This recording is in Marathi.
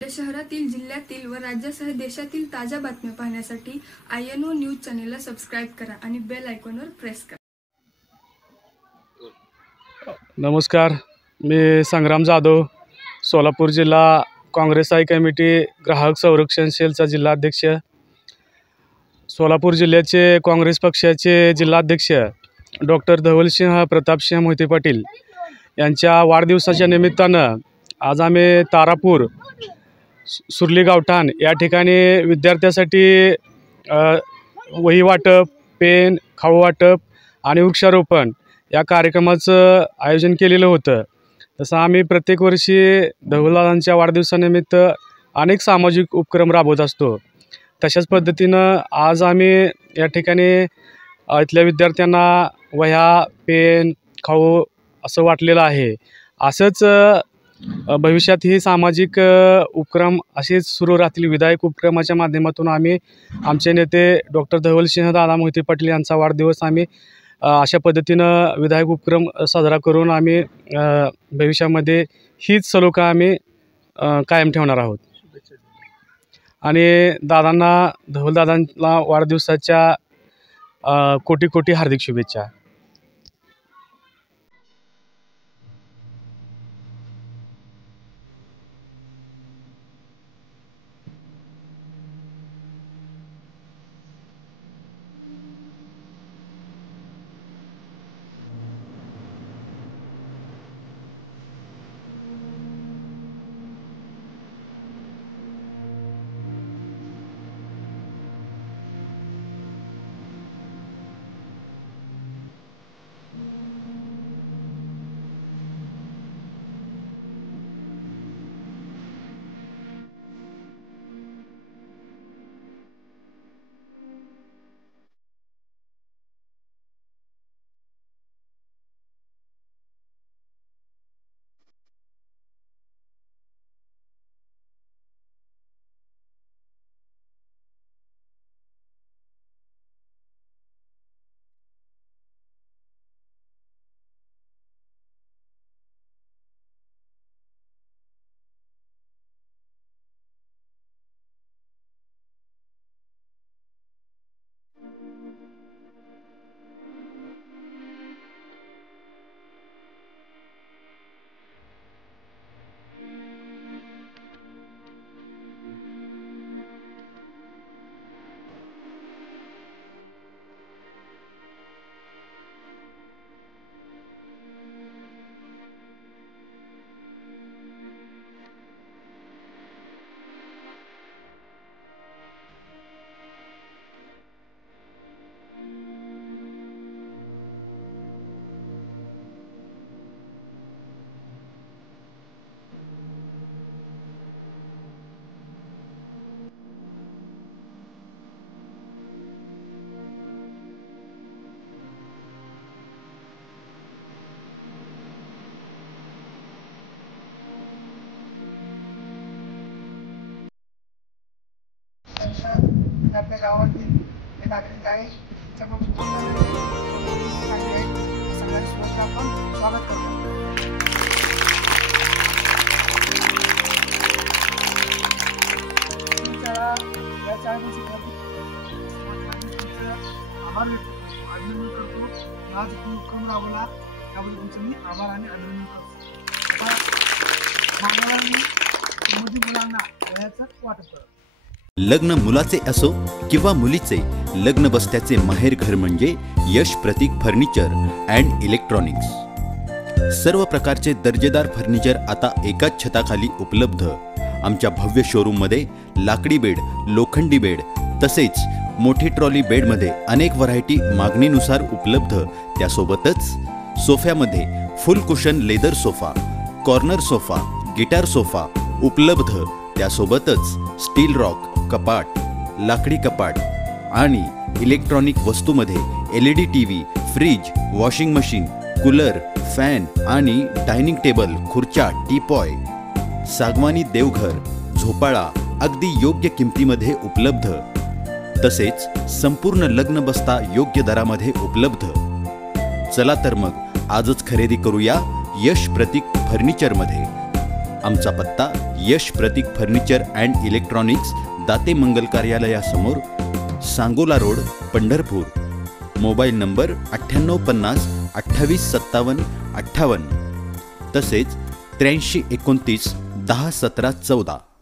शहरातील, जिल्ह्यातील व राज्यासह देशातील ताज्या बातम्या पाहण्यासाठी INO न्यूज चॅनेलला सबस्क्राईब करा आणि बेल आयकॉनवर प्रेस करा. नमस्कार, मी संग्राम जाधव, सोलापूर जिल्हा काँग्रेस स्थायी कमिटी ग्राहक संरक्षण सेलचा जिल्हाध्यक्ष. सोलापूर जिल्ह्याचे काँग्रेस पक्षाचे जिल्हाध्यक्ष डॉक्टर धवलसिंह प्रतापसिंह मोहिते पाटील यांच्या वाढदिवसाच्या निमित्तानं आज आम्ही तारापूर सुरली गावठाण या ठिकाणी विद्यार्थ्यांसाठी वही वाटप, पेन, खाऊ वाटप आणि वृक्षारोपण या कार्यक्रमाचं आयोजन केलेलं होतं. तसं आम्ही प्रत्येक वर्षी धवलदादांच्या वाढदिवसानिमित्त अनेक सामाजिक उपक्रम राबवत असतो. तशाच पद्धतीनं आज आम्ही या ठिकाणी इथल्या विद्यार्थ्यांना वह्या, पेन, खाऊ असं वाटलेलं आहे. असंच भविष्यात ही सामाजिक उपक्रम असेच सुरू राहतील. विधायक उपक्रमाच्या माध्यमातून आम्ही आमचे नेते डॉक्टर धवलसिंह दादा मोहिते पाटील यांचा वाढदिवस आम्ही अशा पद्धतीनं विधायक उपक्रम साजरा करून आम्ही भविष्यामध्ये हीच सलोखा आम्ही कायम ठेवणार आहोत. आणि धवलदादांना वाढदिवसाच्या कोटी कोटी हार्दिक शुभेच्छा. आपल्या गावातील जे नागरिक आहे सगळ्यांनी सुरक्षा आपण स्वागत करतो. या शाळेपासून आभार व्यक्त करतो, अभिनंदन करतो. आज तुम्ही उपक्रम राबवला त्याबद्दल तुमचं मी आभार आणि अभिनंदन करतो. मोदी मुलांना वह्याचं वाटप करतो. लग्न मुलाचे असो किंवा मुलीचे, लग्न बसत्याचे माहेर घर म्हणजे यश प्रतीक फर्निचर अँड इलेक्ट्रॉनिक्स. सर्व प्रकारचे दर्जेदार फर्निचर आता एकाच छताखाली उपलब्ध. आमच्या भव्य शोरूममध्ये लाकडी बेड, लोखंडी बेड तसेच मोठी ट्रॉली बेडमध्ये अनेक व्हरायटी मागणीनुसार उपलब्ध. त्यासोबतच सोफ्यामध्ये full cushion leather sofa, corner sofa, guitar sofa उपलब्ध. त्यासोबतच स्टील रॉक कपाट, लाकडी कपाट आणि इलेक्ट्रॉनिक वस्तूमध्ये LED TV, fridge, washing machine, cooler, fan आणि डायनिंग टेबल, खुर्च्या, टीपॉय, सागवानी देवघर, झोपाळा अगदी योग्य किमतीमध्ये उपलब्ध. तसेच संपूर्ण लग्न बस्ता योग्य दरामध्ये उपलब्ध. चला तर मग आजच खरेदी करूया यश प्रतीक फर्निचरमध्ये. आमचा पत्ता यश प्रतीक फर्निचर अँड इलेक्ट्रॉनिक्स, दाते मंगल कार्यालयासमोर, Sangola road, Pandharpur. Mobile number 9850 28 57 58, तसेच 83 29 10 17 14.